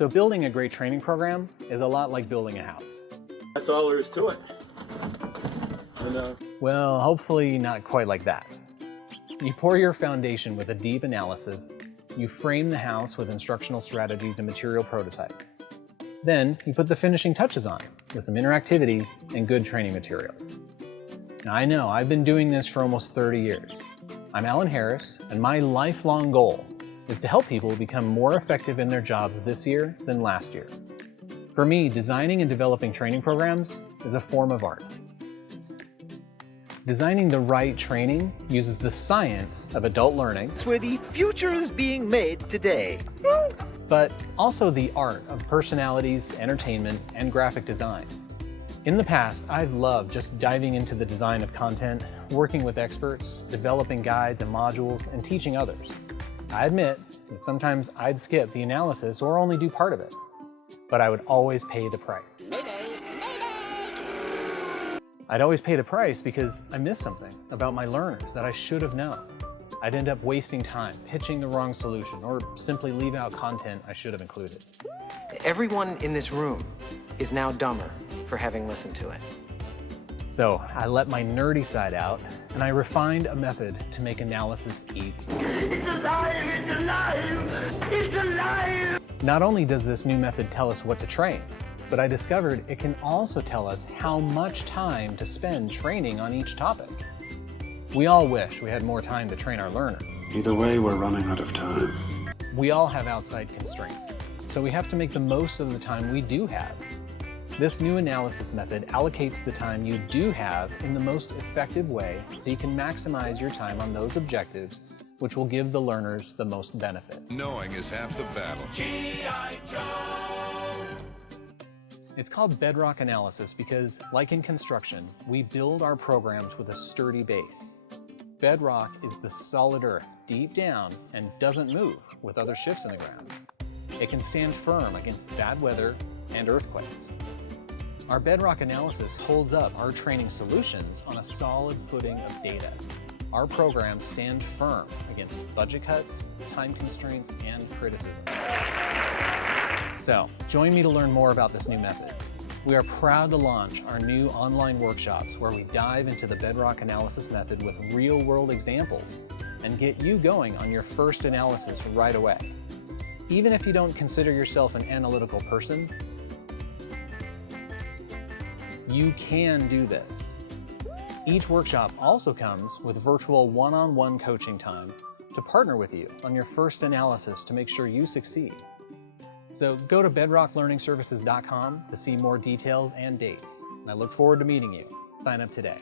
So building a great training program is a lot like building a house. That's all there is to it. Well, hopefully not quite like that. You pour your foundation with a deep analysis, you frame the house with instructional strategies and material prototypes. Then you put the finishing touches on with some interactivity and good training material. Now I know, I've been doing this for almost 30 years. I'm Alan Harris, and my lifelong goal is to help people become more effective in their jobs this year than last year. For me, designing and developing training programs is a form of art. Designing the right training uses the science of adult learning. It's where the future is being made today. But also the art of personalities, entertainment, and graphic design. In the past, I've loved just diving into the design of content, working with experts, developing guides and modules, and teaching others. I admit that sometimes I'd skip the analysis or only do part of it, but I would always pay the price. I'd always pay the price because I missed something about my learners that I should have known. I'd end up wasting time, pitching the wrong solution, or simply leave out content I should have included. Everyone in this room is now dumber for having listened to it. So I let my nerdy side out, and I refined a method to make analysis easy. It's alive! It's alive! It's alive! Not only does this new method tell us what to train, but I discovered it can also tell us how much time to spend training on each topic. We all wish we had more time to train our learners. Either way, we're running out of time. We all have outside constraints, so we have to make the most of the time we do have. This new analysis method allocates the time you do have in the most effective way so you can maximize your time on those objectives which will give the learners the most benefit. Knowing is half the battle. G.I. Joe! It's called Bedrock analysis because, like in construction, we build our programs with a sturdy base. Bedrock is the solid earth deep down and doesn't move with other shifts in the ground. It can stand firm against bad weather and earthquakes. Our Bedrock analysis holds up our training solutions on a solid footing of data. Our programs stand firm against budget cuts, time constraints, and criticism. So, join me to learn more about this new method. We are proud to launch our new online workshops where we dive into the Bedrock analysis method with real-world examples and get you going on your first analysis right away. Even if you don't consider yourself an analytical person, you can do this. Each workshop also comes with virtual one-on-one coaching time to partner with you on your first analysis to make sure you succeed. So go to bedrocklearningservices.com to see more details and dates. And I look forward to meeting you. Sign up today.